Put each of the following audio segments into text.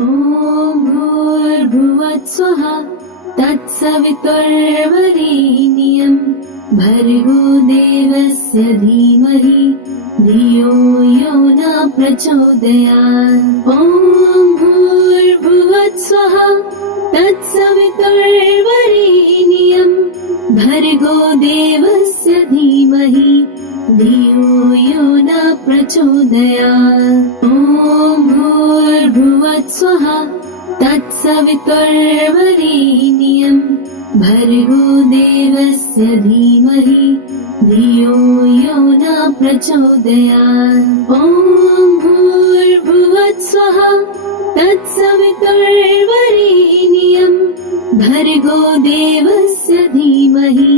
ॐ भूर्भुवस्सुवः तत्सवितुर्वरेण्यं भर्गो देवस्य धीमहि धियो यो न प्रचोदयात्। ॐ भूर्भुवस्सुवः तत्सवितुर्वरेण्यं भर्गो देवस्य धीमहि धियो यो न प्रचोदयात्। ॐ भूर्भुवस्सुवः तत्सवितुर्वरेण्यं भर्गो देवस्य धीमहि धियो यो न प्रचोदयात्। ॐ भूर्भुवस्सुवः तत्सवितुर्वरेण्यं भर्गो देवस्य धीमहि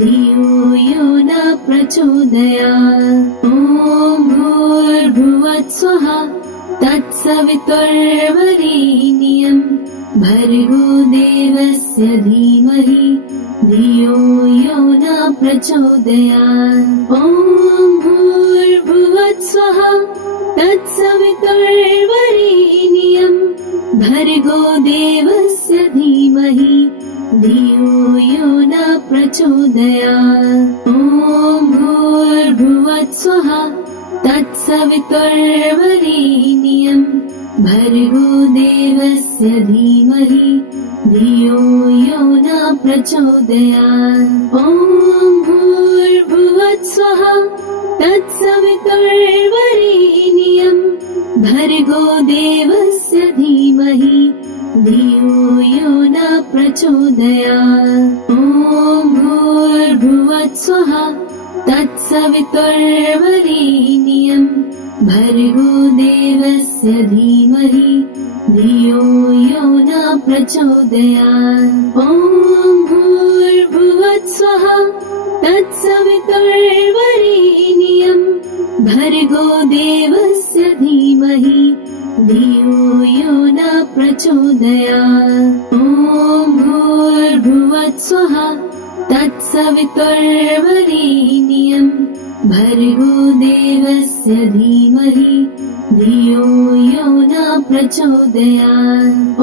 धियो यो न प्रचोदयात्। ॐ भूर्भुवस्सुवः तत्सवितुर्वरेण्यं भर्गो देवस्य धीमहि धियो यो न प्रचोदयात्। ॐ भूर्भुवस्सुवः तत्सवितुर्वरेण्यं भर्गो देवस्य धीमहि धियो यो न प्रचोदयात्। ॐ भूर्भुवस्सुवः तत्सवितुर्वरेण्यं भर्गो देवस्य धीमहि धियो यो न प्रचोदयात्। ॐ भूर्भुवस्सुवः तत्सवितुर्वरेण्यं भर्गो देवस्य धीमहि धियो यो न प्रचोदयात्। ॐ भूर्भुवस्सुवः तत्सवितुर्वरेण्यं भर्गो देवस्य धीमहि धियो यो न प्रचोदयात्। ॐ भूर्भुवस्सुवः तत्सवितुर्वरेण्यं भर्गो देवस्य धीमहि धियो यो न प्रचोदयात्। ॐ भूर्भुवस्सुवः तत्सवितुर्वरेण्यं भर्गो देवस्य धीमहि धियो यो न प्रचोदयात्। ॐ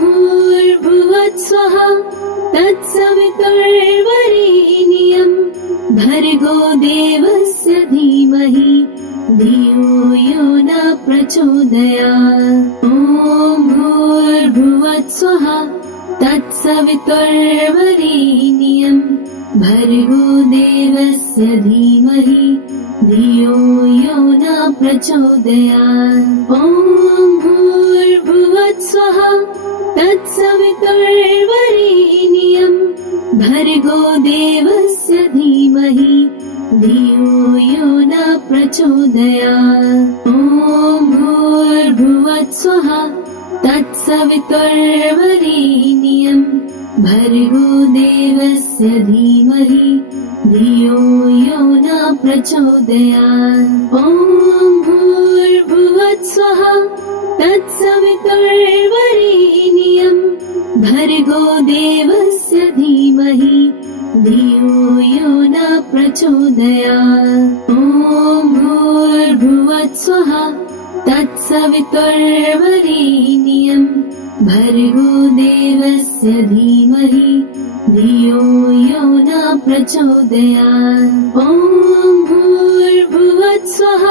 भूर्भुवस्सुवः तत्सवितुर्वरेण्यं भर्गो देवस्य धीमहि धियो यो न प्रचोदयात्। ॐ भूर्भुवस्सुवः तत्सवितुर्वरेण्यं भर्गो देवस्य धीमहि धियो यो न प्रचोदयात्। ॐ भूर्भुवस्सुवः तत्सवितुर्वरेण्यं भर्गो देवस्य धीमहि धियो यो न प्रचोदयात्। ॐ भूर्भुवस्सुवः तत्सवितुर्वरेण्यं भर्गो देवस्य धीमहि धियो यो न प्रचोदयात्। ॐ भूर्भुवस्सुवः तत्सवितुर्वरेण्यं भर्गो देवस्य धीमहि धियो यो न प्रचोदयात्। ॐ भूर्भुवस्सुवः तत्सवितुर्वरेण्यं भर्गो देवस्य धीमहि धियो यो न प्रचोदयात्। ॐ भूर्भुवस्सुवः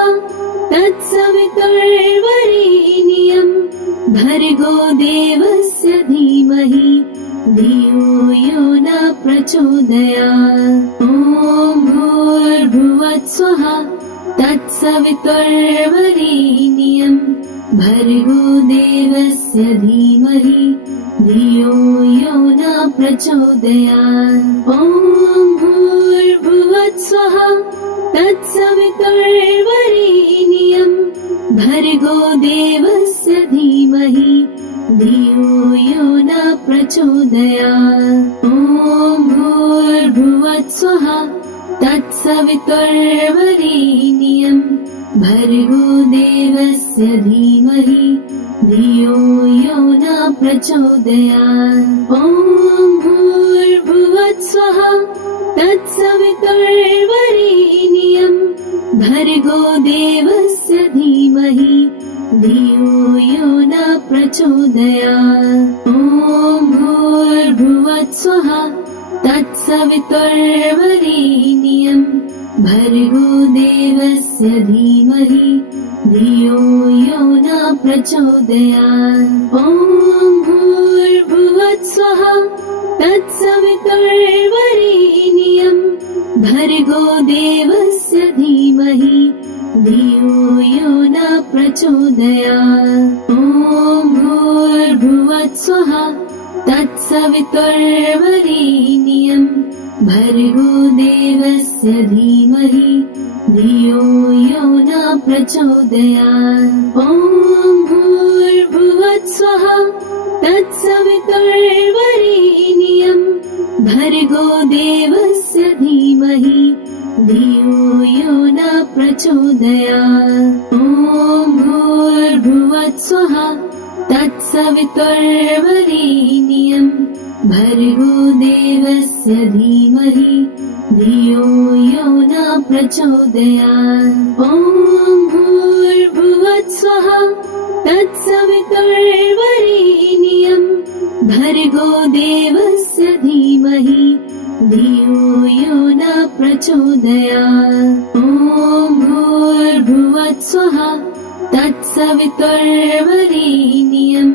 तत्सवितुर्वरेण्यं भर्गो देवस्य धीमहि धियो यो न प्रचोदयात्। ॐ भूर्भुवस्सुवः तत्सवितुर्वरेण्यं भर्गो देवस्य धीमहि धियो यो न प्रचोदयात्। ॐ भूर्भुवस्सुवः तत्सवितुर्वरेण्यं भर्गो देवस्य धीमहि धियो यो न प्रचोदयात्। ॐ भूर्भुवस्सुवः तत्सवितुर्वरेण्यं भर्गो देवस्य धीमहि धियो यो न प्रचोदयात्। ॐ भूर्भुवस्सुवः तत्सवितुर्वरेण्यं भर्गो देवस्य धीमहि धियो यो न प्रचोदयात्। ॐ भूर्भुवस्सुवः तत्सवितुर्वरेण्यम् भर्गो देवस्य धीमहि धियो यो न प्रचोदयात्। ॐ भूर्भुवस्सुवः तत्सवितुर्वरेण्यम् भर्गो देवस्य धीमहि धियो यो न प्रचोदयात्। ॐ भूर्भुवस्सुवः तत्सवितुर्वरेण्यम् भर्गो देवस्य धीमहि धियो यो न प्रचोदयात्। ॐ भूर्भुवस्सुवः तत्सवितुर्वरेण्यम् भर्गो देवस्य धीमहि धियो यो न प्रचोदयात्। ॐ भूर्भुवस्सुवः तत्सवितुर्वरेण्यम् भर्गो देवस्य धीमहि धियो यो न प्रचोदयात्। ॐ भूर्भुवस्सुवः तत्सवितुर्वरेण्यम् भर्गो देवस्य धीमहि धियो यो न प्रचोदयात्। ॐ भूर्भुवस्सुवः तत्सवितुर्वरेण्यम्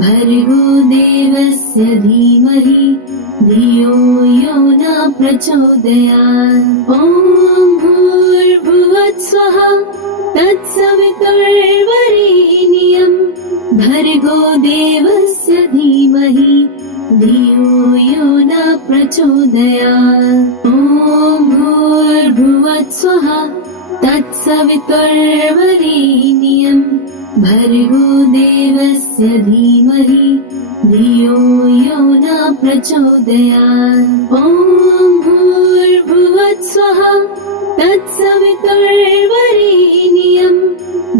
भर्गो देवस्य धीमहि धियो यो न प्रचोदयात्। ॐ भूर्भुवस्सुवः तत्सवितुर्वरेण्यम् भर्गो देवस्य धीमहि धियो यो न प्रचोदयात्। ॐ भूर्भुवस्सुवः तत्सवितुर्वरेण्यम् भर्गो देवस्य धीमहि धियो यो न प्रचोदयात्। ॐ भूर्भुवस्सुवः तत्सवितुर्वरेण्यम्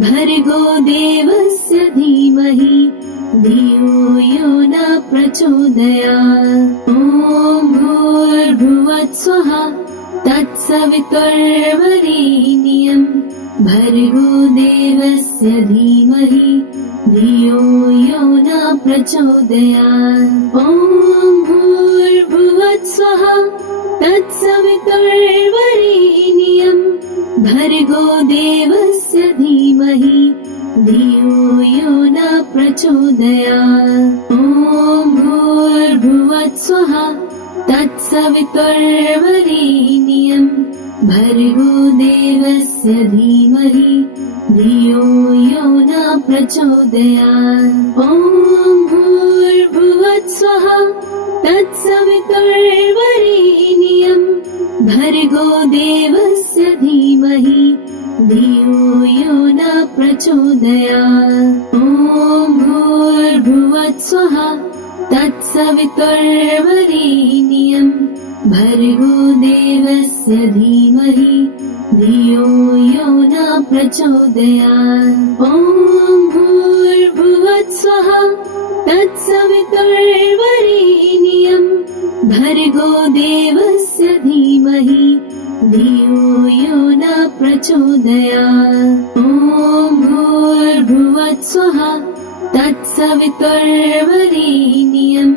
भर्गो देवस्य धीमहि धियो यो न प्रचोदयात्। ॐ भूर्भुवस्सुवः तत्सवितुर्वरेण्यम् भर्गो देवस्य धीमहि धियो यो न प्रचोदयात्। ॐ भूर्भुवस्सुवः तत्सवितुर्वरेण्यम् भर्गो देवस्य धीमहि धियो यो न प्रचोदयात्। ॐ भूर्भुवस्सुवः तत्सवितुर्वरेण्यम् भर्गो देवस्य धीमहि धियो यो न प्रचोदयात्। ॐ भूर्भुवस्सुवः तत्सवितुर्वरेण्यम् भर्गो देवस्य धीमहि धियो यो न प्रचोदयात्। ॐ भूर्भुवस्सुवः तत्सवितुर्वरेण्यम् भर्गो देवस्य धीमहि धियो यो न प्रचोदयात्। ॐ भूर्भुवस्सुवः तत्सवितुर्वरेण्यम् भर्गो देवस्य धीमहि धियो यो न प्रचोदयात्। ॐ भूर्भुवस्सुवः तत्सवितुर्वरेण्यम्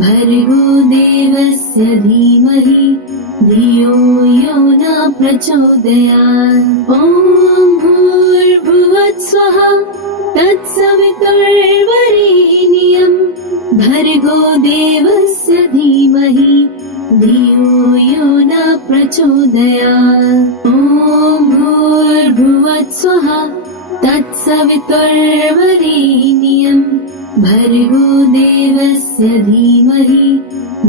भर्गो देवस्य धीमहि धियो यो न प्रचोदयात्। ॐ भूर्भुवस्सुवः तत्सवितुर्वरेण्यम् भर्गो देवस्य धीमहि धियो यो न प्रचोदयात्। ॐ भूर्भुवस्सुवः तत्सवितुर्वरेण्यम् भर्गो देवस्य धीमहि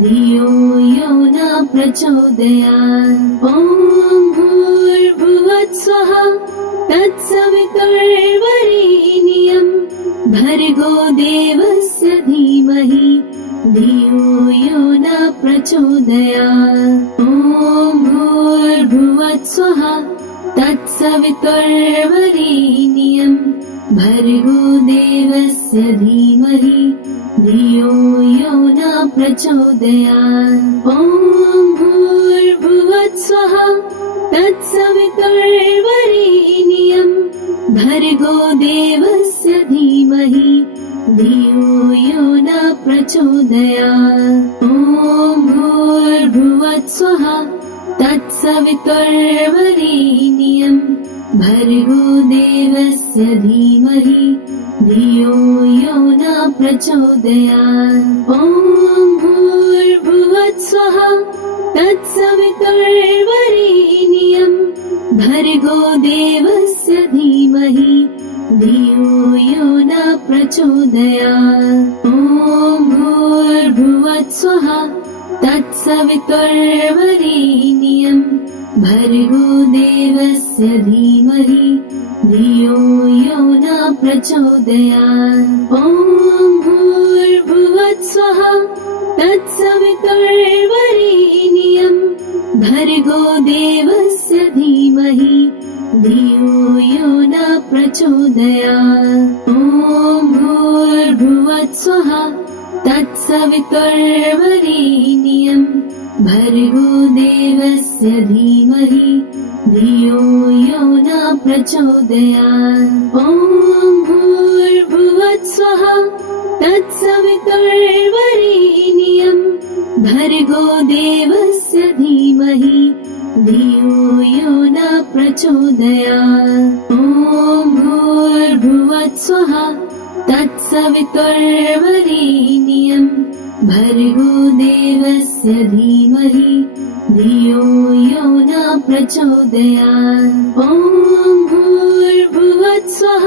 धियो यो न प्रचोदयात्। ॐ भूर्भुवस्सुवः तत्सवितुर्वरेण्यम् भर्गो देवस्य धीमहि धियो यो न प्रचोदयात्। ॐ भूर्भुवस्सुवः तत्सवितुर्वरेण्यम् भर्गो देवस्य धीमहि धियो यो न प्रचोदयात्। ॐ भूर्भुवस्सुवः तत्सवितुर्वरेण्यम् भर्गो देवस्य धीमहि प्रचोदयात्। ॐ भूर्भुवस्सुः तत्सवितुर्वरेण्यं भर्गो देवस्य धीमहि धियो यो न प्रचोदयात्। ॐ भूर्भुवस्सुः तत्सवितुर्वरेण्यं भर्गो देवस्य धीमहि धियो यो न प्रचोदयात्। ॐ भूर्भुवस्सुः तत्सवितुर्वरेण्यं भर्गो देवस्य धीमहि धियो यो न प्रचोदयात्। ॐ भूर्भुवस्सुः तत्सवितुर्वरेण्यं भर्गो देवस्य धीमहि धियो यो न प्रचोदयात्। ॐ भूर्भुवस्सुः तत्सवितुर्वरेण्यं भर्गो देवस्य धीमहि धियो यो न प्रचोदयात्। ॐ भूर्भुवस्सुः तत्सवितुर्वरेण्यं भर्गो देवस्य धीमहि धियो यो न प्रचोदयात्। ॐ भूर्भुवस्सुः तत्सवितुर्वरेण्यं भर्गो देवस्य धीमहि धियो यो न प्रचोदयात्। ॐ भूर्भुवस्सुः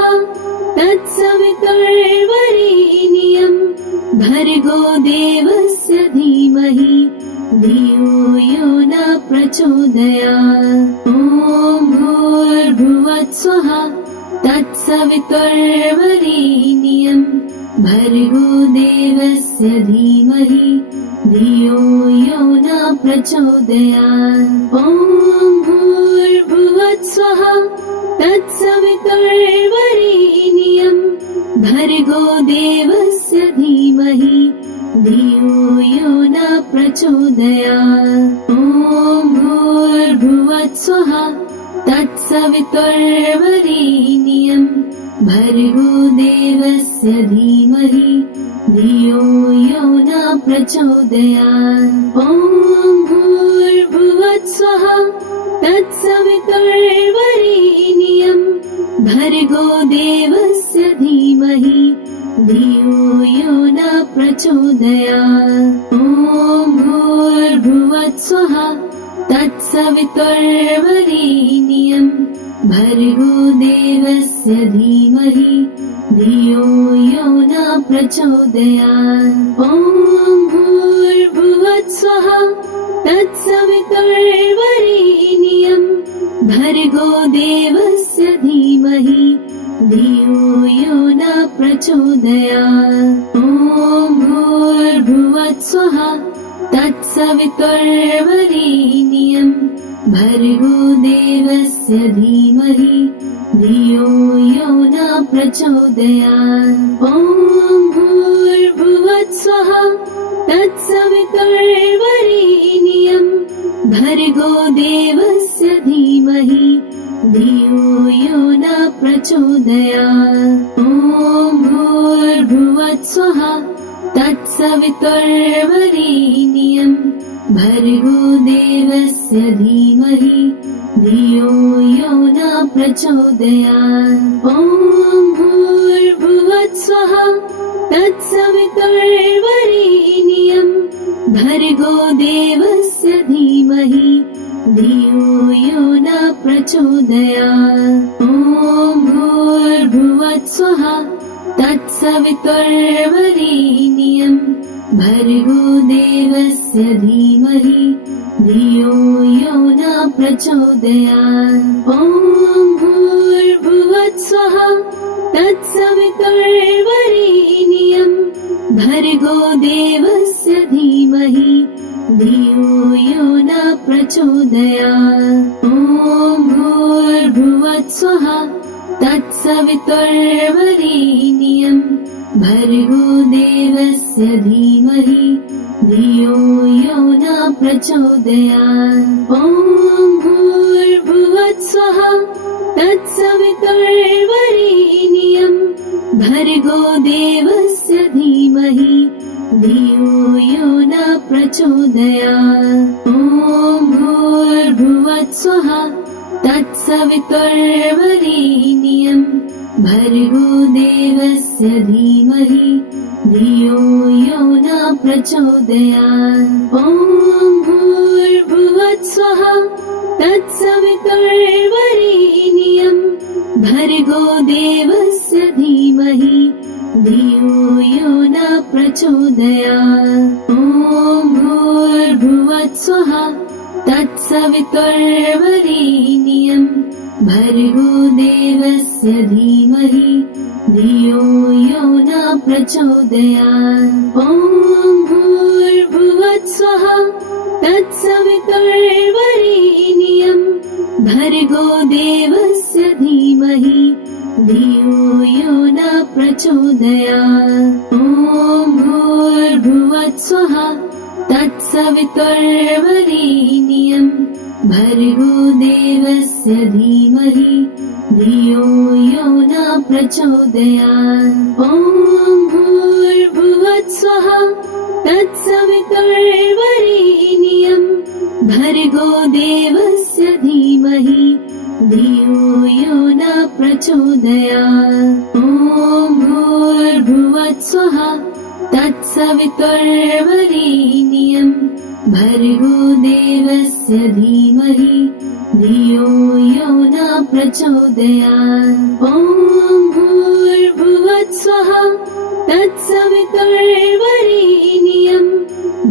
तत्सवितुर्वरेण्यं भर्गो देवस्य धीमहि धियो यो न प्रचोदयात्। ॐ भूर्भुवस्सुः तत्सवितुर्वरेण्यं भर्गो देवस्य धीमहि धियो यो न प्रचोदयात्। ॐ भूर्भुवस्सुः तत्सवितुर्वरेण्यं भर्गो देवस्य धीमहि धियो यो न प्रचोदयात्। ॐ भूर्भुवस्सुः तत्सवितुर्वरेण्यं भर्गो देवस्य धीमहि धियो यो न प्रचोदयात्। ॐ भूर्भुवस्सुः तत्सवितुर्वरेण्यं भर्गो देवस्य धीमहि धियो यो न प्रचोदयात्। ॐ भूर्भुवस्सुः तत्सवितुर्वरेण्यं भर्गो देवस्य धीमहि धियो यो न प्रचोदयात्। ॐ भूर्भुवस्सुः तत्सवितुर्वरेण्यं भर्गो देवस्य धीमहि धियो यो न प्रचोदयात्। ॐ भूर्भुवस्सुः तत्सवितुर्वरेण्यं भर्गो देवस्य धीमहि धियो यो न प्रचोदयात्। ॐ भूर्भुवस्सुः तत्सवितुर्वरेण्यं भर्गो देवस्य धीमहि धियो यो न प्रचोदयात्। ॐ भूर्भुवस्सुः तत्सवितुर्वरेण्यं भर्गो देवस्य धीमहि धियो यो न प्रचोदयात्। ॐ भूर्भुवस्सुः तत्सवितुर्वरेण्यं भर्गो देवस्य धीमहि धियो यो न प्रचोदयात्। ॐ भूर्भुवस्सुः तत्सवितुर्वरेण्यं भर्गो देवस्य धीमहि धियो यो न प्रचोदयात्। ॐ भूर्भुवस्सुः तत्सवितुर्वरेण्यं भर्गो देवस्य धीमहि धियो यो न प्रचोदयात्। ॐ भूर्भुवस्सुः तत्सवितुर्वरेण्यं भर्गो देवस्य धीमहि धियो यो न प्रचोदयात्। ॐ भूर्भुवस्सुः तत्सवितुर्वरेण्यं भर्गो देवस्य धीमहि धियो यो न प्रचोदयात्। ॐ भूर्भुवस्सुः तत्सवितुर्वरेण्यं भर्गो देवस्य धीमहि धियो यो न प्रचोदयात्। ॐ भूर्भुवस्सुः तत्सवितुर्वरेण्यं भर्गो देवस्य धीमहि धियो यो न प्रचोदयात्। ॐ भूर्भुवस्सुः तत्सवितुर्वरेण्यं भर्गो देवस्य धीमहि धियो यो न प्रचोदयात्। ॐ भूर्भुवस्सुः तत्सवितुर्वरेण्यं भर्गो देवस्य धीमहि धियो यो न प्रचोदयात्। ॐ भूर्भुवस्सुः तत्सवितुर्वरेण्यं भर्गो देवस्य धीमहि धियो यो न प्रचोदयात्। ॐ भूर्भुवस्सुः तत्सवितुर्वरेण्यं भर्गो देवस्य धीमहि धियो यो न प्रचोदयात्। ॐ भूर्भुवस्सुः तत्सवितुर्वरेण्यं भर्गो देवस्य धीमहि धियो यो न प्रचोदयात्। ॐ भूर्भुवस्सुः तत्सवितुर्वरेण्यं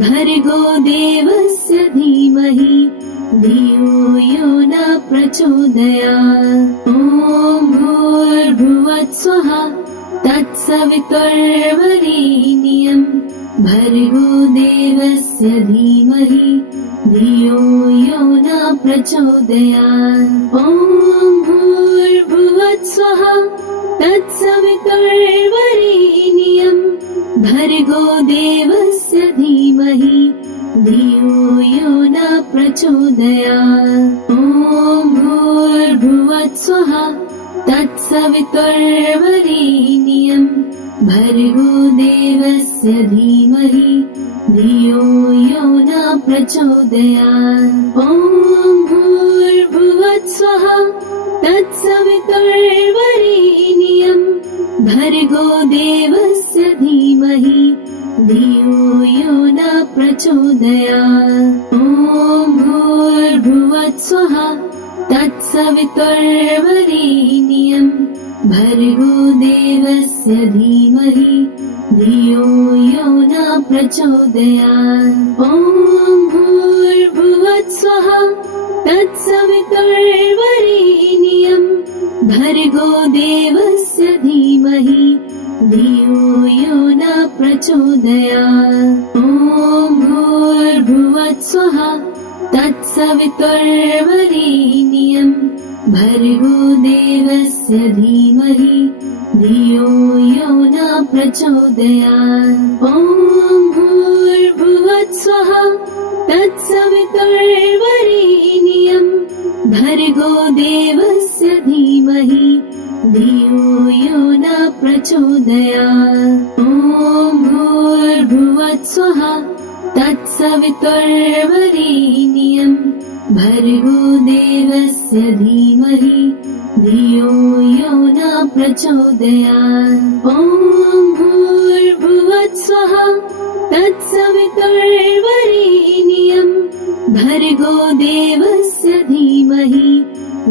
भर्गो देवस्य धीमहि धियो यो न प्रचोदयात्। ॐ भूर्भुवस्सुः तत्सवितुर्वरेण्यं भर्गो देवस्य धीमहि धियो यो न प्रचोदयात्। ॐ भूर्भुवस्सुः तत्सवितुर्वरेण्यं भर्गो देवस्य धीमहि धियो यो न प्रचोदयात्। ॐ भूर्भुवस्सुः तत्सवितुर्वरेण्यं भर्गो देवस्य धीमहि धियो यो न प्रचोदयात्। ॐ भूर्भुवस्सुः तत्सवितुर्वरेण्यं भर्गो देवस्य धीमहि धियो यो न प्रचोदयात्। ॐ भूर्भुवस्सुः तत्सवितुर्वरेण्यं भर्गो देवस्य धीमहि धियो यो न प्रचोदयात्। ॐ भूर्भुवस्सुः तत्सवितुर्वरेण्यं भर्गो देवस्य धीमहि धियो यो न प्रचोदयात्। ॐ भूर्भुवस्सुः तत्सवितुर्वरेण्यं भर्गो देवस्य धीमहि धियो यो न प्रचोदयात्। ॐ भूर्भुवस्सुः तत्सवितुर्वरेण्यं भर्गो देवस्य धीमहि धियो यो न प्रचोदयात्। ॐ भूर्भुवस्सुः तत्सवितुर्वरेण्यं भर्गो देवस्य धीमहि धियो यो न प्रचोदयात्। ॐ भूर्भुवस्सुः तत्सवितुर्वरेण्यं भर्गो देवस्य धीमहि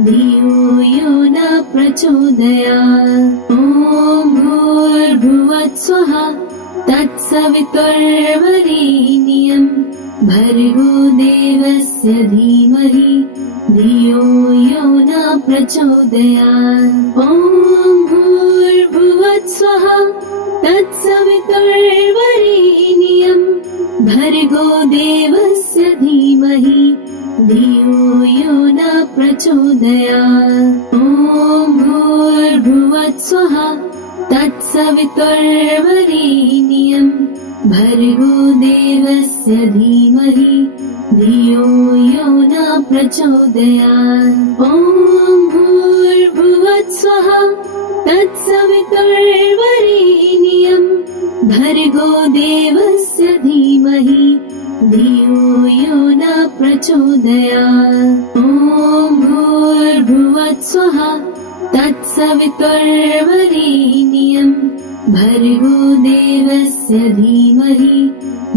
धियो यो न प्रचोदयात्। ॐ भूर्भुवस्सुः तत्सवितुर्वरेण्यं भर्गो देवस्य धीमहि धियो यो न प्रचोदयात्। ॐ भूर्भुवस्सुः तत्सवितुर्वरेण्यं भर्गो देवस्य धीमहि धियो यो न प्रचोदयात्। ॐ भूर्भुवस्सुः तत्सवितुर्वरेण्यं भर्गो देवस्य धीमहि धियो यो न प्रचोदयात्। ॐ भूर्भुवस्सुः तत्सवितुर्वरेण्यं भर्गो देवस्य तत्सवितुर्वरेण्यं भर्गो देवस्य धीमहि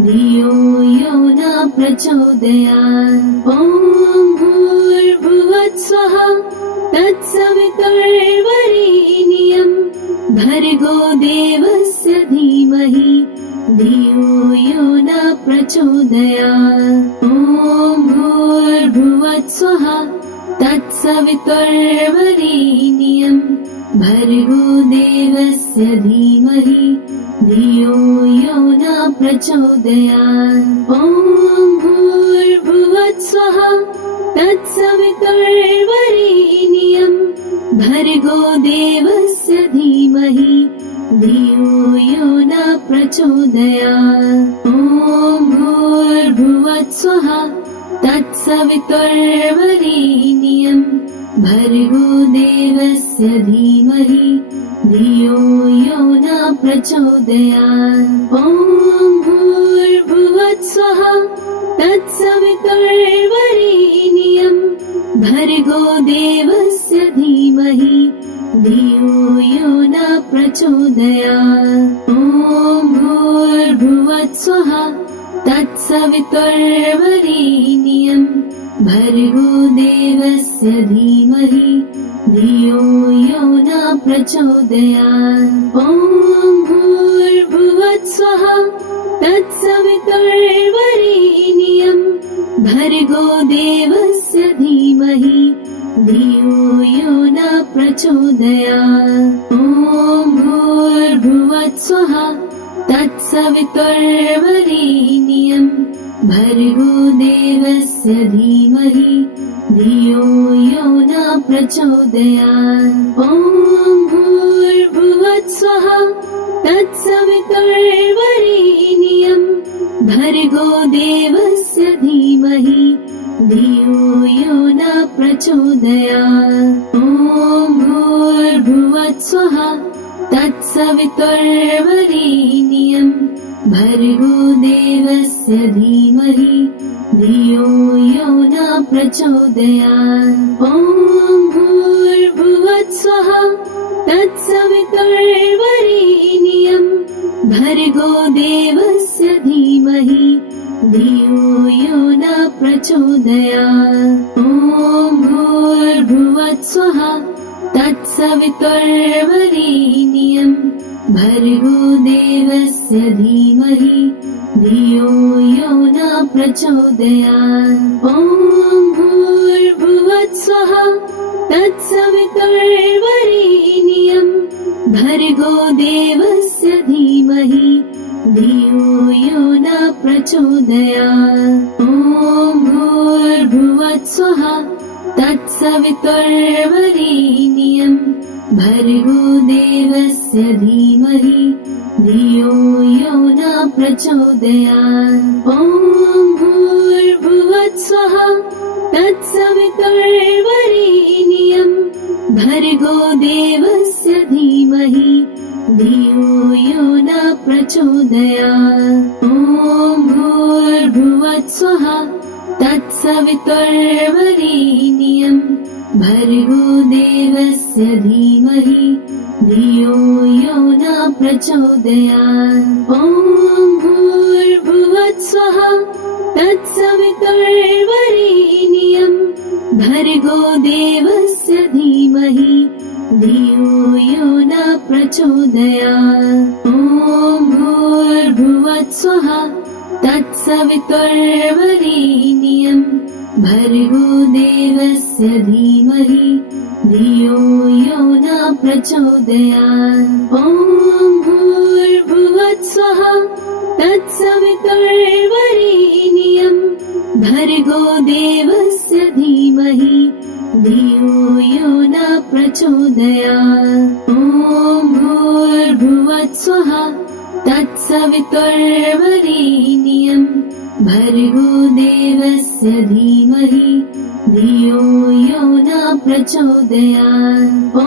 धियो यो न प्रचोदयात्। ॐ भूर्भुवस्सुवः तत्सवितुर्वरेण्यं भर्गो देवस्य धीमहि धियो यो न प्रचोदयात्। ॐ भूर्भुवस्सुवः तत्सवितुर्वरेण्यं भर्गो देवस्य धीमहि धियो यो न प्रचोदयात्। ॐ भूर्भुवस्सुवः तत्सवितुर्वरेण्यं भर्गो देवस्य धीमहि धियो यो न प्रचोदयात्। ॐ भूर्भुवस्सुवः तत्सवितुर्वरेण्यं भर्गो देवस्य धीमहि धियो यो न प्रचोदयात्। ॐ भूर्भुवस्सुवः तत्सवितुर्वरेण्यं भर्गो देवस्य धीमहि धियो यो न प्रचोदयात्। ॐ भूर्भुवस्सुवः तत्सवितुर्वरेण्यं भर्गो देवस्य धीमहि धियो यो न प्रचोदयात्। ॐ भूर्भुवस्सुवः तत्सवितुर्वरेण्यं भर्गो देवस्य धीमहि धियो यो न प्रचोदयात्। ॐ भूर्भुवस्सुवः तत्सवितुर्वरेण्यं भर्गो देवस्य धीमहि धियो यो न प्रचोदयात्। ॐ भूर्भुवस्सुवः तत्सवितुर्वरेण्यं भर्गो देवस्य धीमहि धियो यो न प्रचोदयात्। ॐ भूर्भुवस्सुवः तत्सवितुर्वरेण्यं भर्गो देवस्य धीमहि धियो यो न प्रचोदयात्। ॐ भूर्भुवस्सुवः तत्सवितुर्वरेण्यं भर्गो देवस्य धीमहि धियो यो न प्रचोदयात्। ॐ भूर्भुवस्सुवः तत्सवितुर्वरेण्यं भर्गो देवस्य धीमहि धियो यो न प्रचोदयात्। ॐ भूर्भुवस्सुवः तत्सवितुर्वरेण्यं भर्गो देवस्य धीमहि धियो यो न प्रचोदयात्। ॐ भूर्भुवस्सुवः तत्सवितुर्वरेण्यं भर्गो देवस्य धीमहि धियो यो न प्रचोदयात्। ॐ भूर्भुवस्सुवः तत्सवितुर्वरेण्यं भर्गो देवस्य धीमहि धियो यो न प्रचोदयात्। ॐ भूर्भुवस्सुवः तत्सवितुर्वरेण्यं भर्गो देवस्य धीमहि धियो यो न प्रचोदयात्। ॐ भूर्भुवस्सुवः तत्सवितुर्वरेण्यं भर्गो देवस्य धीमहि धियो यो न प्रचोदयात्। ॐ भूर्भुवस्सुवः तत्सवितुर्वरेण्यं भर्गो देवस्य धीमहि धियो यो न प्रचोदयात्। ॐ भूर्भुवस्सुवः तत्सवितुर्वरेण्यं भर्गो देवस्य धीमहि धियो यो न प्रचोदयात्। ॐ भूर्भुवस्सुवः तत्सवितुर्वरेण्यं भर्गो देवस्य धीमहि धियो यो न प्रचोदयात्। ॐ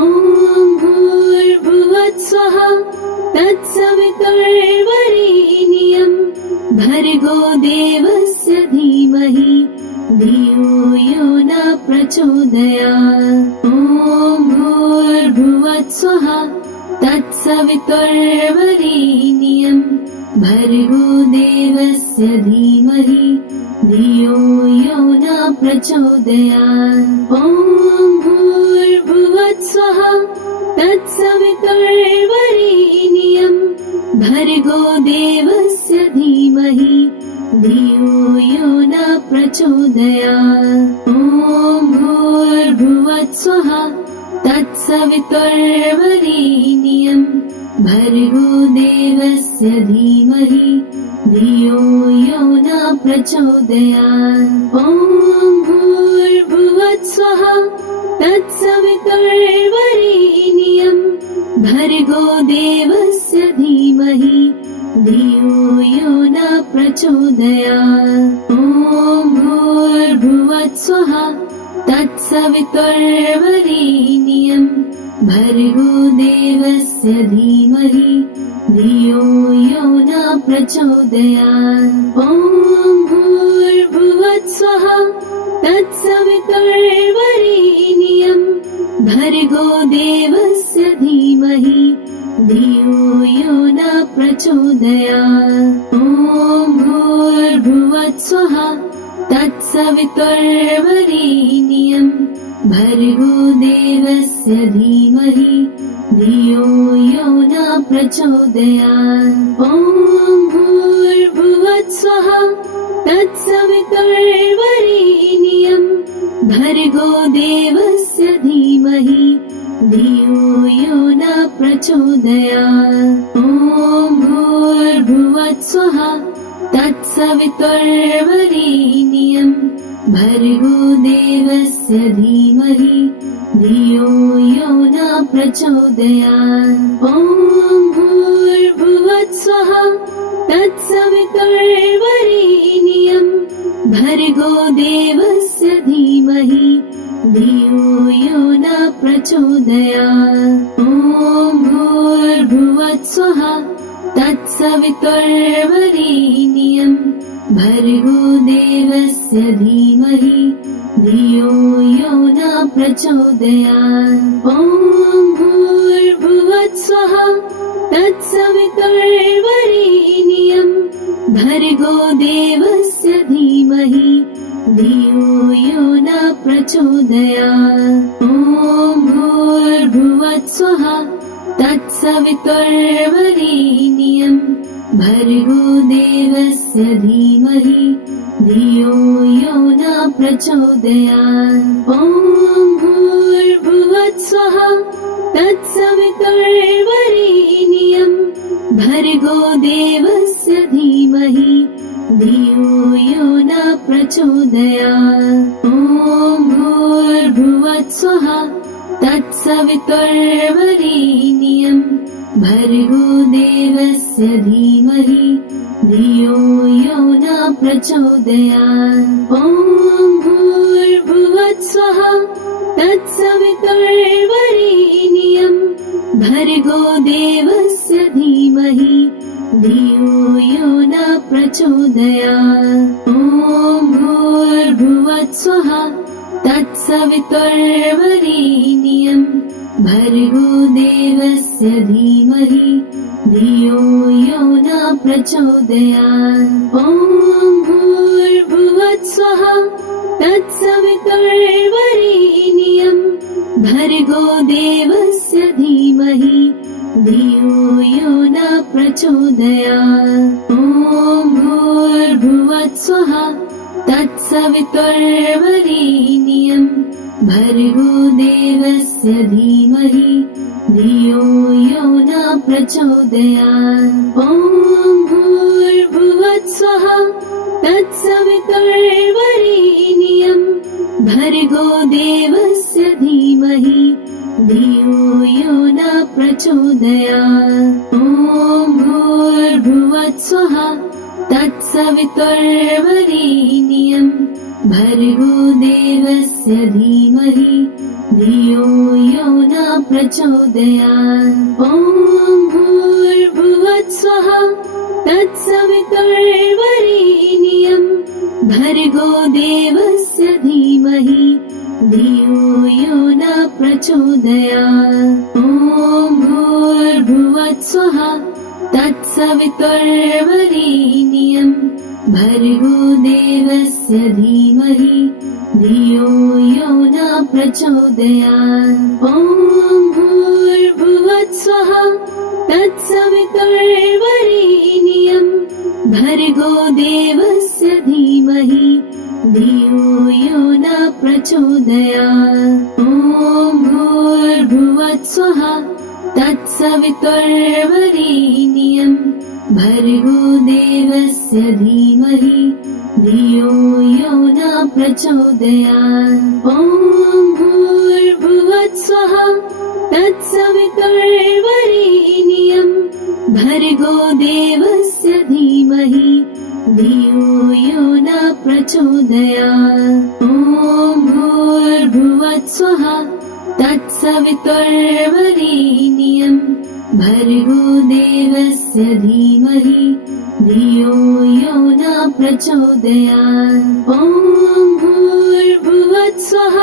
भूर्भुवस्सुवः तत्सवितुर्वरेण्यं भर्गो देवस्य धीमहि धियो यो न प्रचोदयात्। ॐ भूर्भुवस्सुवः भूर्भुवस्वः तत्सवितुर्वरेण्यं भर्गो देवस्य धीमहि धियो यो न प्रचोदयात्। ॐ भूर्भुवस्वः तत्सवितुर्वरेण्यं भर्गो देवस्य धीमहि धियो यो न प्रचोदयात्। ॐ भूर्भुवस्वः तत्सवितुर्वरेण्यं भर्गो देवस्य धीमहि धियो यो न प्रचोदयात्। ॐ भूर्भुवस्वः तत्सवितुर्वरेण्यं भर्गो देवस्य धीमहि धियो यो न प्रचोदयात्। ॐ भूर्भुवस्वः तत्सवितुर्वरेण्यं भर्गो देवस्य धीमहि धियो यो न प्रचोदयात्। ॐ भूर्भुवस्वः तत्सवितुर्वरेण्यं भर्गो देवस्य धीमहि धियो यो न प्रचोदयात्। ॐ भूर्भुवस्वः तत्सवितुर्वरेण्यं भर्गो देवस्य धीमहि धियो यो न प्रचोदयात्। ॐ भूर्भुवस्वः तत्सवितुर्वरेण्यं भर्गो देवस्य धीमहि धियो यो न प्रचोदयात्। ॐ भूर्भुवस्वः तत्सवितुर्वरेण्यं भर्गो देवस्य धीमहि धियो यो न प्रचोदयात्। ॐ भूर्भुवस्वः तत्सवितुर्वरेण्यं भर्गो देवस्य धीमहि धियो यो न प्रचोदयात्। ॐ भूर्भुवस्वः तत्सवितुर्वरेण्यं भर्गो देवस्य धीमहि धियो यो न प्रचोदयात्। ॐ भूर्भुवस्वः तत्सवितुर्वरेण्यं भर्गो देवस्य धीमहि धियो यो न प्रचोदयात्। ॐ भूर्भुवस्वः तत्सवितुर्वरेण्यं भर्गो देवस्य धीमहि धियो यो न प्रचोदयात्। ॐ भूर्भुवस्वः तत्सवितुर्वरेण्यं भर्गो देवस्य धीमहि धियो यो न प्रचोदयात्। ॐ भूर्भुवस्वः तत्सवितुर्वरेण्यं भर्गो देवस्य धीमहि धियो यो न प्रचोदयात्। ॐ भूर्भुवस्वः तत्सवितुर्वरेण्यं भर्गो देवस्य धीमहि धियो यो न प्रचोदयात्। ॐ भूर्भुवस्वः तत्सवितुर्वरेण्यं भर्गो देवस्य धीमहि धियो यो न प्रचोदयात्। ॐ भूर्भुवस्वः तत्सवितुर्वरेण्यं भर्गो देवस्य धीमहि धियो यो न प्रचोदयात्। ॐ भूर्भुवस्वः तत्सवितुर्वरेण्यं भर्गो देवस्य धीमहि धियो यो न प्रचोदयात्। ॐ भूर्भुवस्वः तत्सवितुर्वरेण्यं भर्गो देवस्य धीमहि धियो यो न प्रचोदयात्। ॐ भूर्भुवस्वः तत्सवितुर्वरेण्यं भर्गो देवस्य धीमहि धियो यो न प्रचोदयात्। ॐ भूर्भुवस्वः तत्सवितुर्वरेण्यं भर्गो देवस्य धीमहि धियो यो न प्रचोदयात्। ॐ भूर्भुवत्स्वः तत्सवितुर्वरेण्यं भर्गो देवस्य धीमहि धियो यो न प्रचोदयात्। ॐ भूर्भुवत्स्वः तत्सवितुर्वरेण्यं भर्गो देवस्य धीमहि धियो यो न प्रचोदयात्। ॐ भूर्भुवत्स्वः तत्सवितुर्वरेण्यं भर्गो देवस्य धीमहि धियो यो न प्रचोदयात्। ॐ भूर्भुवत्स्वः तत्सवितुर्वरेण्यं भर्गो देवस्य धीमहि धियो यो न प्रचोदयात्। ॐ भूर्भुवत्स्वः तत्सवितुर्वरेण्यं भर्गो देवस्य धीमहि धियो यो न प्रचोदयात्। ॐ भूर्भुवत्स्वः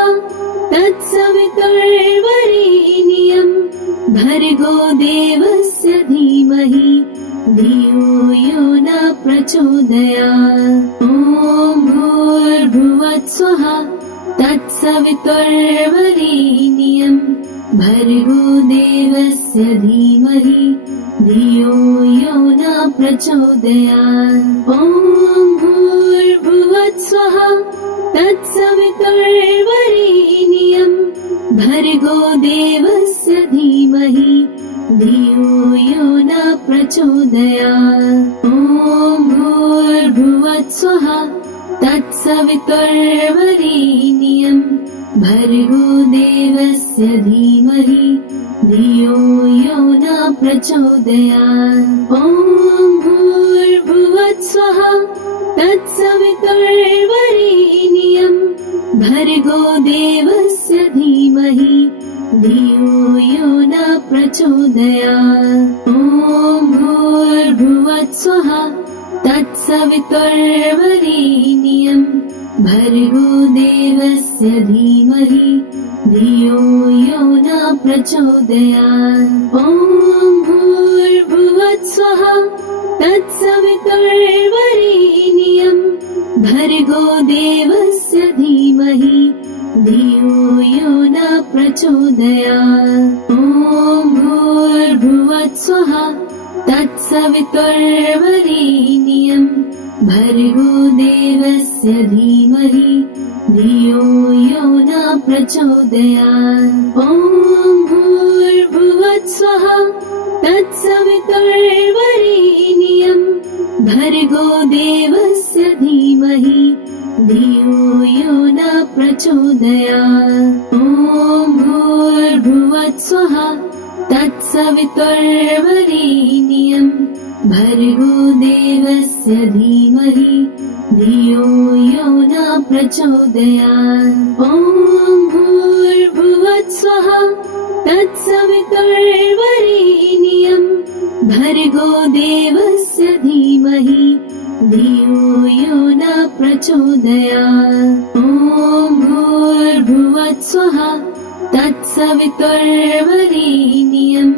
तत्सवितुर्वरेण्यं भर्गो देवस्य धीमहि धियो यो न प्रचोदयात्। ॐ भूर्भुवत्स्वः तत्सवितुर्वरेण्यं भर्गो देवस्य धीमहि धियो यो न प्रचोदयात्। ॐ भूर्भुवत्स्वः तत्सवितुर्वरेण्यं भर्गो देवस्य धीमहि धियो यो न प्रचोदयात्। ॐ भूर्भुवत्स्वः तत्सवितुर्वरेण्यं भर्गो देवस्य धीमहि धियो यो न प्रचोदयात्। ॐ भूर्भुवत्स्वः तत्सवितुर्वरेण्यं भर्गो देवस्य धीमहि धियो यो न प्रचोदयात्। ॐ भूर्भुवत्स्वः तत्सवितुर्वरेण्यं भर्गो देवस्य धीमहि धियो यो न प्रचोदयात्। ॐ भूर्भुवत्स्वः तत्सवितुर्वरेण्यं भर्गो देवस्य धीमहि धियो यो न प्रचोदयात्। ॐ भूर्भुवत्स्वः तत्सवितुर्वरेण्यं भर्गो देवस्य धीमहि धियो यो न प्रचोदयात्। ॐ भूर्भुवत्स्वः तत्सवितुर्वरेण्यं भर्गो देवस्य धीमहि धियो यो न प्रचोदयात्। ॐ भूर्भुवत्स्वः तत्सवितुर्वरेण्यं भर्गो देवस्य धीमहि धियो यो न प्रचोदयात्। ॐ भूर्भुवत्स्वः तत्सवितुर्वरेण्यं भर्गो देवस्य धीमहि धियो यो न प्रचोदयात्। ॐ भूर्भुवत्स्वः तत्सवितुर्वरेण्यं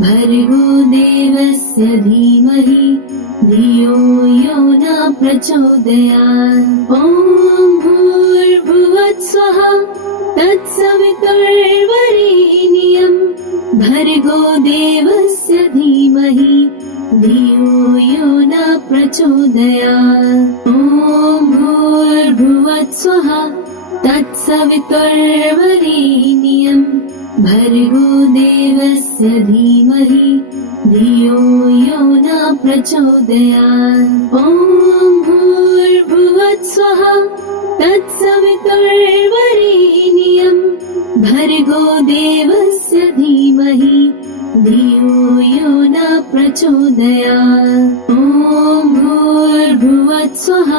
भर्गो देवस्य धीमहि धियो यो न प्रचोदयात्। ॐ भूर्भुवत्स्वः तत्सवितुर्वरेण्यं भर्गो देवस्य धीमहि धियो यो न प्रचोदयात्। ॐ भूर्भुवत्स्वः तत्सवितुर्वरेण्यं भर्गो देवस्य धीमहि धियो यो न प्रचोदयात्। ॐ भूर्भुवत्स्वः तत्सवितुर्वरेण्यं भर्गो देवस्य धीमहि धियो यो न प्रचोदयात्। ॐ भूर्भुवत्स्वः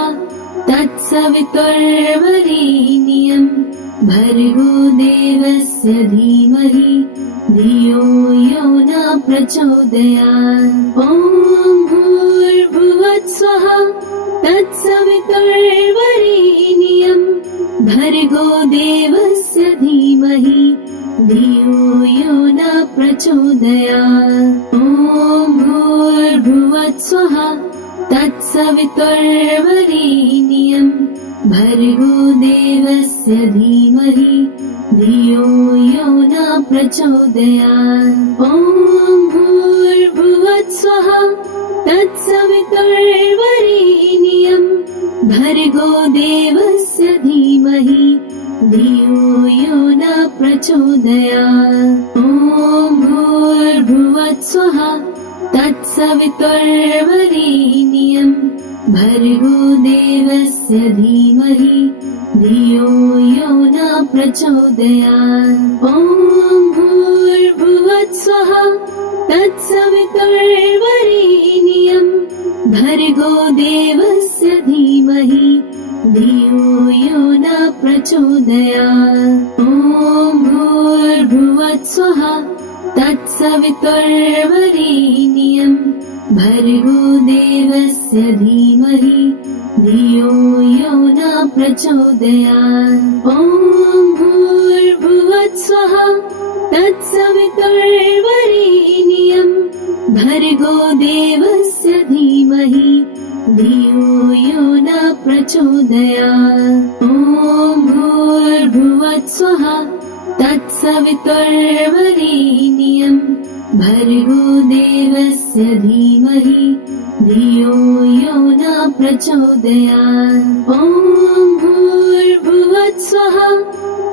तत्सवितुर्वरेण्यं भर्गो देवस्य धीमहि धियो यो न प्रचोदयात्। ॐ भूर्भुवत्स्वः तत्सवितुर्वरेण्यं भर्गो देवस्य धीमहि धियो यो न प्रचोदयात्। ॐ भूर्भुवस्सुवः तत्सवितुर्वरेण्यं भर्गो देवस्य धीमहि धियो यो न प्रचोदयात्। ॐ भूर्भुवस्सुवः तत्सवितुर्वरेण्यं भर्गो देवस्य धीमहि धियो यो न प्रचोदयात्। ॐ भूर्भुवस्सुवः तत्सवितुर्वरेण्यं भर्गो देवस्य धीमहि धियो यो न प्रचोदयात्। ॐ भूर्भुवस्सुवः तत्सवितुर्वरेण्यं भर्गो देवस्य धीमहि धियो यो न प्रचोदयात्। ॐ भूर्भुवस्सुवः तत्सवितुर्वरेण्यं भर्गो देवस्य धीमहि धियो यो न प्रचोदयात्। ॐ भूर्भुवस्सुवः तत्सवितुर्वरेण्यं भर्गो देवस्य धीमहि धियो यो न प्रचोदयात्। ॐ भूर्भुवस्सुवः तत्सवितुर्वरेण्यं भर्गो देवस्य धीमहि धियो यो न प्रचोदयात्। ॐ भूर्भुवस्सुवः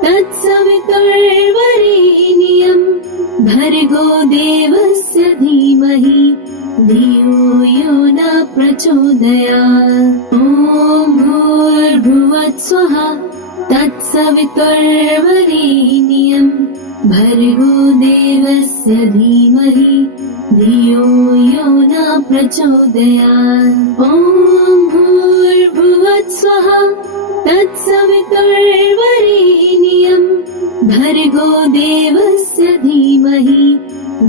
तत्सवितुर्वरेण्यं भर्गो देवस्य धीमहि धियो यो न प्रचोदयात्। ॐ भूर्भुवस्सुवः तत्सवितुर्वरेण्यं भर्गो देवस्य धीमहि धियो यो न प्रचोदयात्। ॐ भूर्भुवस्सुवः तत्सवितुर्वरेण्यं भर्गो देवस्य धीमहि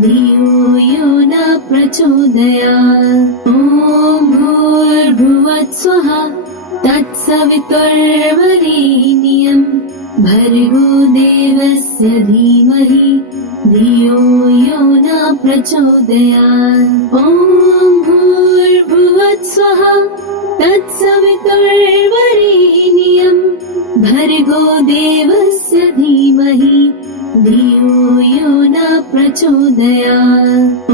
धियो यो न प्रचोदयात्। ॐ भूर्भुवस्सुवः तत्सवितुर्वरेण्यं भर्गो देवस्य धीमहि धियो यो न प्रचोदयात्। ॐ भूर्भुवस्सुवः तत्सवितुर्वरेण्यं भर्गो देवस्य धीमहि धियो यो न प्रचोदयात्। ॐ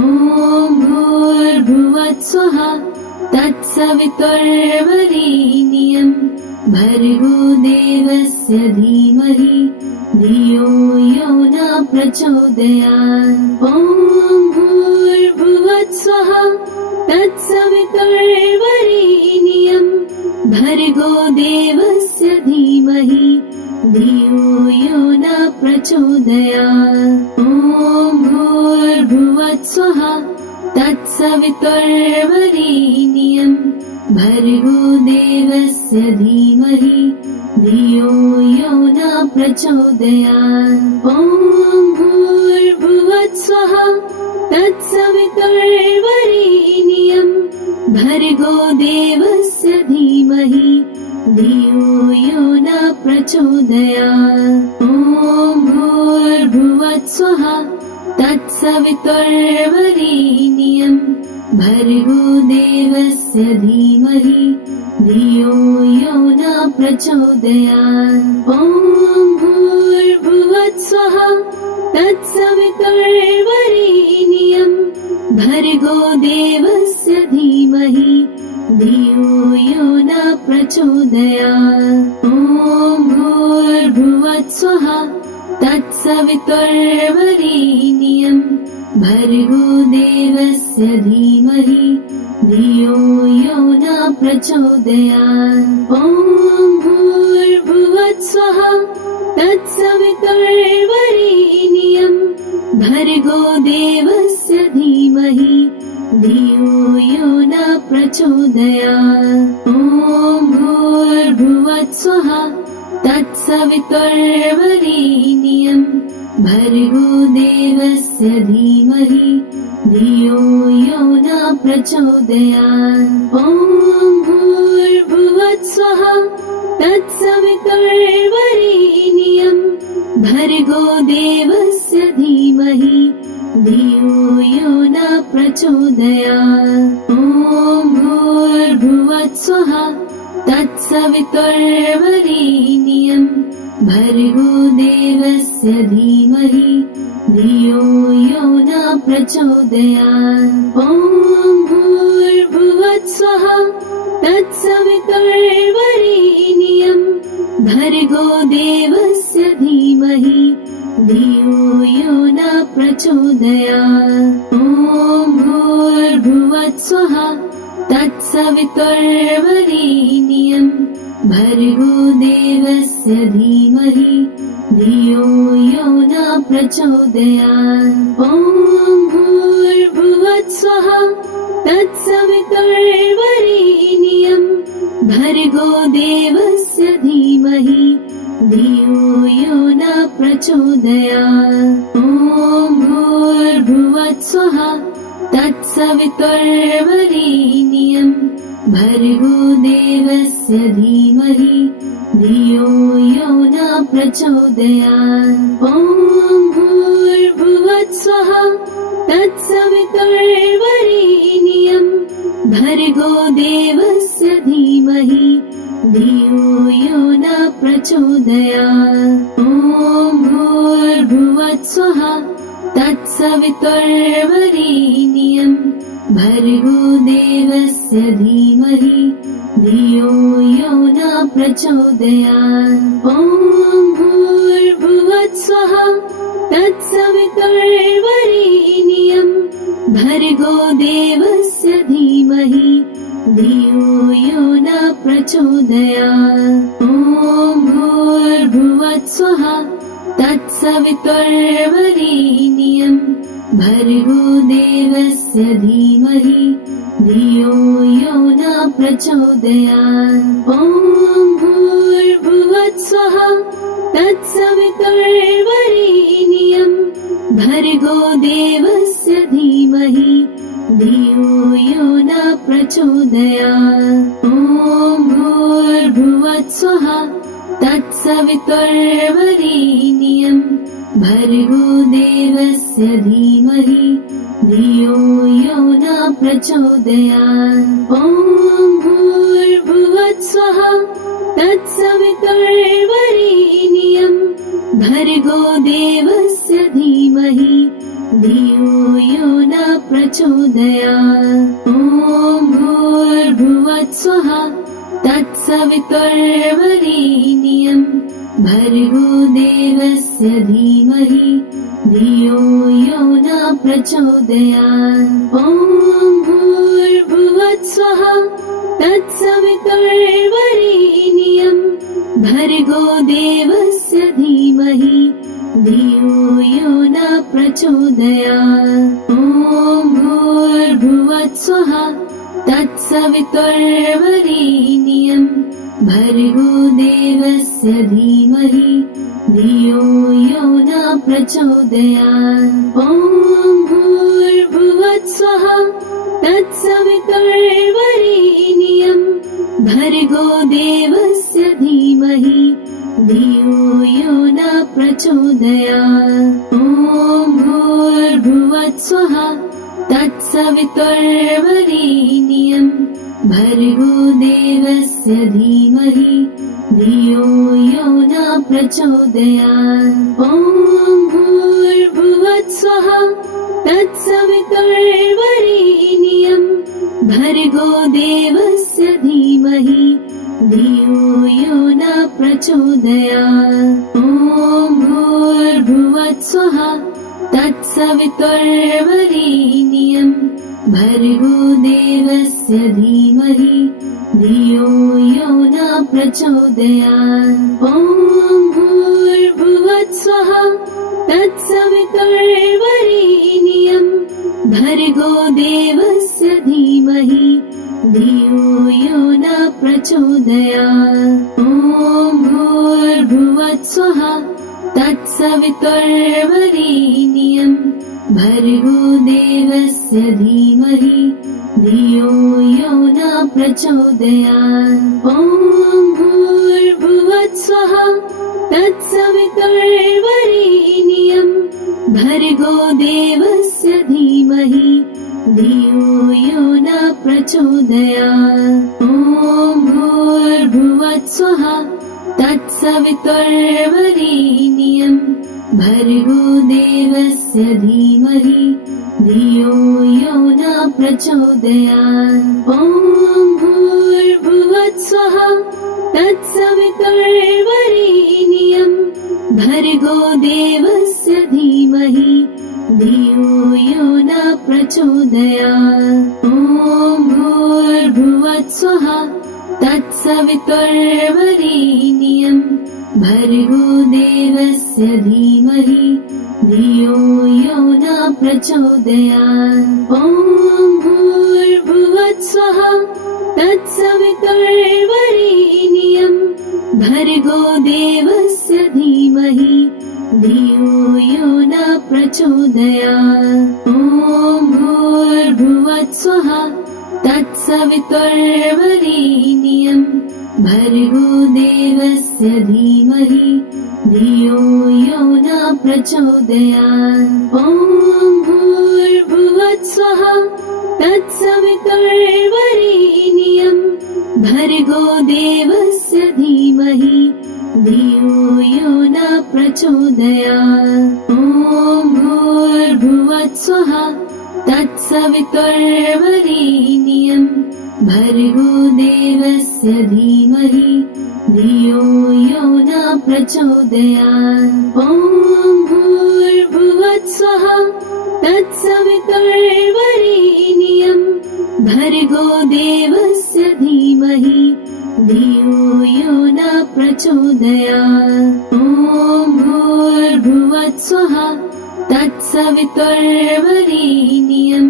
भूर्भुवस्सुवः तत्सवितुर्वरेण्यं भर्गो देवस्य धीमहि धियो यो न प्रचोदयात्। ॐ भूर्भुवस्सुवः तत्सवितुर्वरेण्यं भर्गो देवस्य धीमहि धियो यो न प्रचोदयात्। ॐ भूर्भुवस्सुवः तत्सवितुर्वरेण्यं भर्गो देवस्य धीमहि धियो यो न प्रचोदयात्। ॐ भूर्भुवस्सुवः तत्सवितुर्वरेण्यं भर्गो देवस्य धीमहि धियो यो न प्रचोदयात्। ॐ भूर्भुवस्सुवः तत्सवितुर्वरेण्यं भर्गो देवस्य धीमहि धियो यो न प्रचोदयात्। ॐ भूर्भुवस्सुवः तत्सवितुर्वरेण्यं भर्गो देवस्य धीमहि धियो यो न प्रचोदयात्। ॐ भूर्भुवस्सुवः तत्सवितुर्वरेण्यं भर्गो देवस्य धीमहि धियो यो न प्रचोदयात्। ॐ भूर्भुवस्सुवः तत्सवितुर्वरेण्यं भर्गो देवस्य धीमहि धियो यो न प्रचोदयात्। ॐ भूर्भुवस्सुवः तत्सवितुर्वरेण्यं भर्गो देवस्य धीमहि धियो यो न प्रचोदयात्। ॐ भूर्भुवस्सुवः तत्सवितुर्वरेण्यं भर्गो देवस्य धियो न प्रचोदयात्। ॐ भूर्भुवस्सुवः तत्सवितुर्वरेण्यम् भर्गो देवस्य धीमहि धियो यो न प्रचोदयात्। ॐ भूर्भुवस्सुवः तत्सवितुर्वरेण्यम् भर्गो देवस्य धीमहि धियो यो न प्रचोदयात्। ॐ भूर्भुवस्सुवः तत्सवितुर्वरेण्यम् भर्गो देवस्य धीमहि धियो यो न प्रचोदयात्। ॐ भूर्भुवस्सुवः तत्सवितुर्वरेण्यम् भर्गो देवस्य धीमहि धियो यो न प्रचोदयात्। ॐ भूर्भुवस्सुवः तत्सवितुर्वरेण्यम् भर्गो देवस्य धीमहि धियो यो न प्रचोदयात्। ॐ भूर्भुवस्सुवः तत्सवितुर्वरेण्यम् भर्गो देवस्य धीमहि धियो यो न प्रचोदयात्। ॐ भूर्भुवस्सुवः तत्सवितुर्वरेण्यम् भर्गो देवस्य धीमहि धियो यो न प्रचोदयात्। ॐ भूर्भुवस्सुवः तत्सवितुर्वरेण्यम् भर्गो देवस्य धीमहि धियो यो न प्रचोदयात्। ॐ भूर्भुवस्सुवः तत्सवितुर्वरेण्यम् भर्गो देवस्य धीमहि धियो यो न प्रचोदयात्। ॐ भूर्भुवस्सुवः तत्सवितुर्वरेण्यम् भर्गो देवस्य धीमहि धियो यो न प्रचोदयात्। ॐ भूर्भुवस्सुवः तत्सवितुर्वरेण्यम् भर्गो देवस्य धीमहि धियो यो न प्रचोदयात्। ॐ भूर्भुवस्सुवः तत्सवितुर्वरेण्यम् भर्गो देवस्य धीमहि धियो यो न प्रचोदयात्। ॐ भूर्भुवस्सुवः तत्सवितुर्वरेण्यम् भर्गो देवस्य धीमहि धियो यो न प्रचोदयात्। ॐ भूर्भुवस्सुवः तत्सवितुर्वरेण्यम् भर्गो देवस्य धीमहि धियो यो न प्रचोदयात्। ॐ भूर्भुवस्सुवः तत्सवितुर्वरेण्यम् भर्गो देवस्य धीमहि धियो यो न प्रचोदयात्। ॐ भूर्भुवस्सुवः तत्सवितुर्वरेण्यम् भर्गो देवस्य धीमहि धियो यो न प्रचोदयात्। ॐ भूर्भुवस्सुवः तत्सवितुर्वरेण्यम् भर्गो देवस्य धीमहि धियो यो न प्रचोदयात्। ॐ भूर्भुवस्सुवः तत्सवितुर्वरेण्यम् भर्गो देवस्य धीमहि धियो यो न प्रचोदयात्। ॐ भूर्भुवस्सुवः तत्सवितुर्वरेण्यम् भर्गो देवस्य धीमहि धियो यो न प्रचोदयात्। ॐ भूर्भुवस्सुवः तत्सवितुर्वरेण्यम् भर्गो देवस्य धीमहि धियो यो न प्रचोदयात्। ॐ भूर्भुवस्सुवः तत्सवितुर्वरेण्यम् भर्गो देवस्य धीमहि धियो यो न प्रचोदयात्। ॐ भूर्भुवस्सुवः तत्सवितुर्वरेण्यं भर्गो देवस्य धीमहि धियो यो न प्रचोदयात्। ॐ भूर्भुवस्सुवः तत्सवितुर्वरेण्यं भर्गो देवस्य धीमहि धियो यो न प्रचोदयात्। ॐ भूर्भुवस्सुवः तत्सवितुर्वरेण्यं भर्गो देवस्य धीमहि धियो यो न प्रचोदयात्। ॐ भूर्भुवस्सुवः तत्सवितुर्वरेण्यं भर्गो देवस्य धीमहि धियो यो न प्रचोदयात्। ॐ भूर्भुवस्सुवः तत्सवितुर्वरेण्यं भर्गो देवस्य धीमहि धियो यो न प्रचोदयात्। ॐ भूर्भुवस्सुवः तत्सवितुर्वरेण्यं भर्गो देवस्य धीमहि धियो यो न प्रचोदयात्। ॐ भूर्भुवस्सुवः तत्सवितुर्वरेण्यं भर्गो देवस्य धीमहि धियो यो न प्रचोदयात्। ॐ भूर्भुवस्सुवः तत्सवितुर्वरेण्यं भर्गो देवस्य धीमहि धियो यो न प्रचोदयात्। ॐ भूर्भुवस्सुवः तत्सवितुर्वरेण्यं भर्गो देवस्य धीमहि धियो यो न प्रचोदयात्। ॐ भूर्भुवस्सुवः तत्सवितुर्वरेण्यं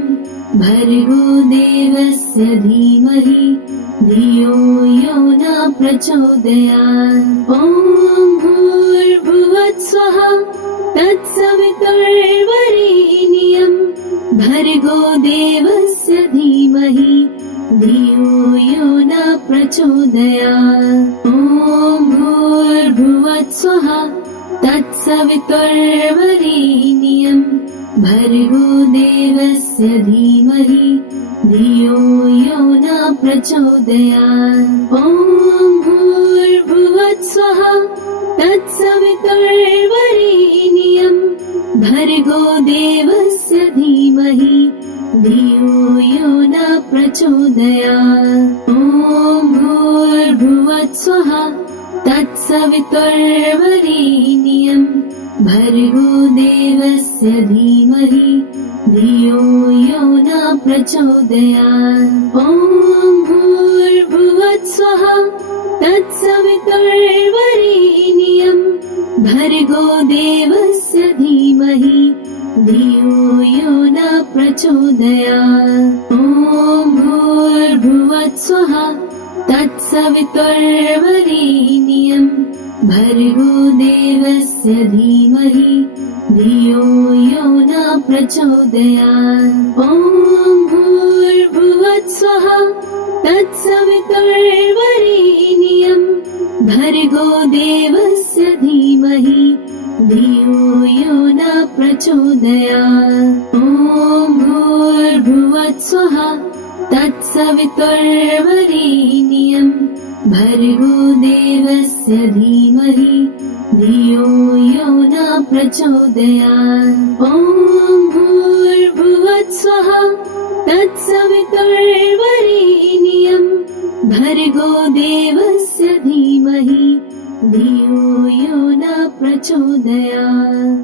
भर्गो देवस्य धीमहि धियो यो न प्रचोदयात्। ॐ भूर्भुवस्सुवः तत्सवितुर्वरेण्यं भर्गो देवस्य धीमहि धियो यो न प्रचोदयात्। ॐ भूर्भुवस्सुवः तत्सवितुर्वरेण्यं भर्गो देवस्य धीमहि धियो यो न प्रचोदयात्। ॐ भूर्भुवस्सुवः तत्सवितुर्वरेण्यं भर्गो देवस्य धीमहि धियो यो न प्रचोदयात्। ॐ भूर्भुवस्सुवः तत्सवितुर्वरेण्यं भर्गो देवस्य धीमहि धियो यो न प्रचोदयात्। ॐ भूर्भुवस्सुवः तत्सवितुर्वरेण्यं भर्गो देवस्य धीमहि धियो यो न प्रचोदयात्। ॐ भूर्भुवस्सुवः तत्सवितुर्वरेण्यं भर्गो देवस्य धीमहि धियो यो न प्रचोदयात्। ॐ भूर्भुवस्सुवः तत्सवितुर्वरेण्यं भर्गो देवस्य धीमहि धियो यो न प्रचोदयात्। ॐ भूर्भुवस्सुवः तत्सवितुर्वरेण्यं भर्गो देवस्य धीमहि धियो यो न प्रचोदयात्। ॐ भूर्भुवस्सुवः तत्सवितुर्वरेण्यं भर्गो देवस्य धीमहि धियो यो न प्रचोदयात्।